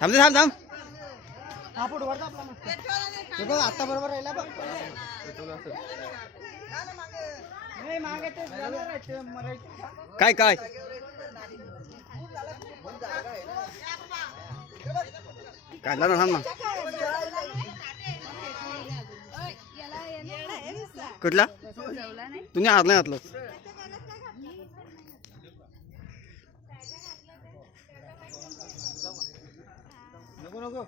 थांब थांब थांब. आता बरोबर राहिला बघ. काय काय काढला ना. थांब ना. कुठला तुम्ही हात नाही घातलं. नको नको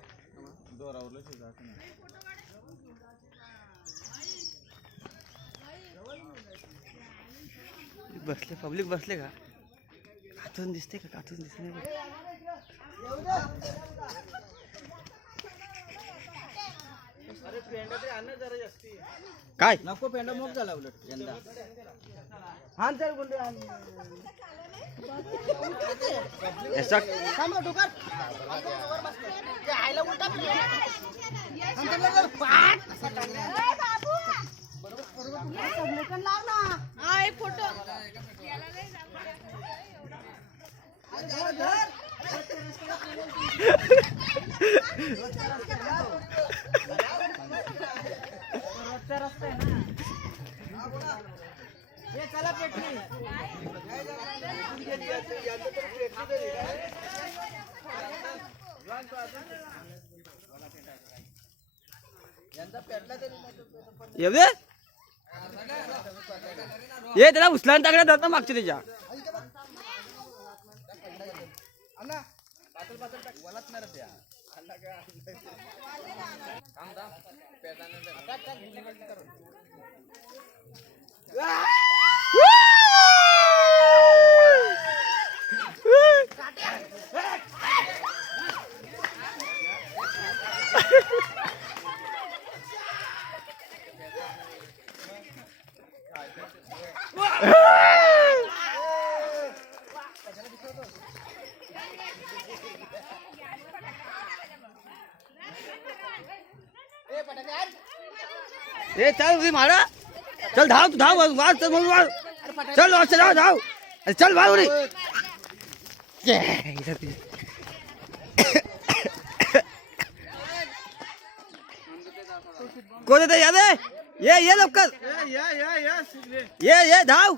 बसले पब्लिक बसले का. कातून दिसते का. कातून दिसते नाही. काय नको पेंडा मोग झाला उलट यंदा. हान सर गुंडे याचा येऊ दे. ये त्याला उचलान टाकण्यात जात ना मागच्या त्याच्या. ए चल उदी मारा. चल धाव तू धाव. वाज चल म्हणून वाज. चल वाज चल धाव. अरे चल भाऊ रे. कोण येतं याद आहे. ये लवकर. ये धाव.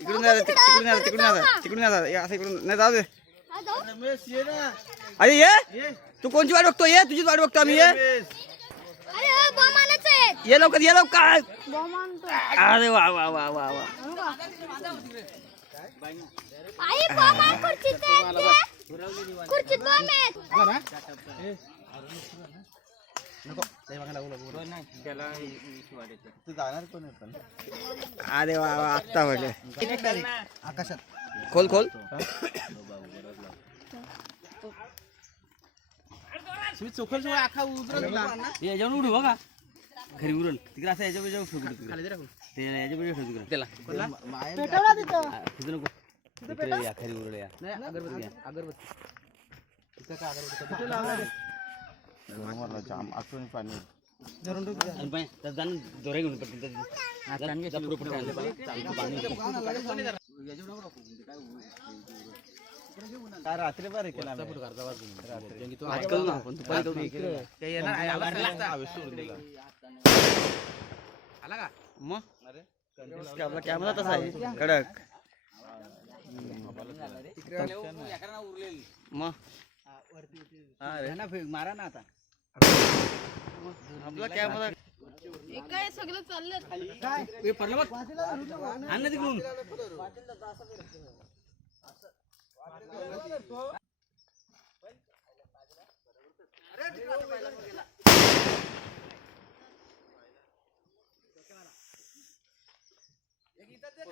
इकडून तिकडून असं इकडून नाही. जाऊ दे. अरे ये तू कोणची वाट बघतो. ये तुझीच वाट बघतो आम्ही. ये लवकर ये लवकर. अरे वा वा वा वा वा. अरे वा वा. आत्ता म्हटलं आकाशात खोल खोल. चोखल सोळा आखा उतरला याच्यावर उडू बघा. खरी उरल तिकडे असं याच्या पेक्षा ठोकू ते याच्या पेक्षा ठोकू त्याला तिथं नको. तिकडे या खरी उरल या. अगरबत्ती दोरे घेऊन पडतील. काय रात्री बरं केला आला का मग. आपला कॅमेरा तसा आहे कडक. मग मारा ना आता आपला कॅमेरा काय सगळं चाललं. पडलं बघ. आण ना तिकडून.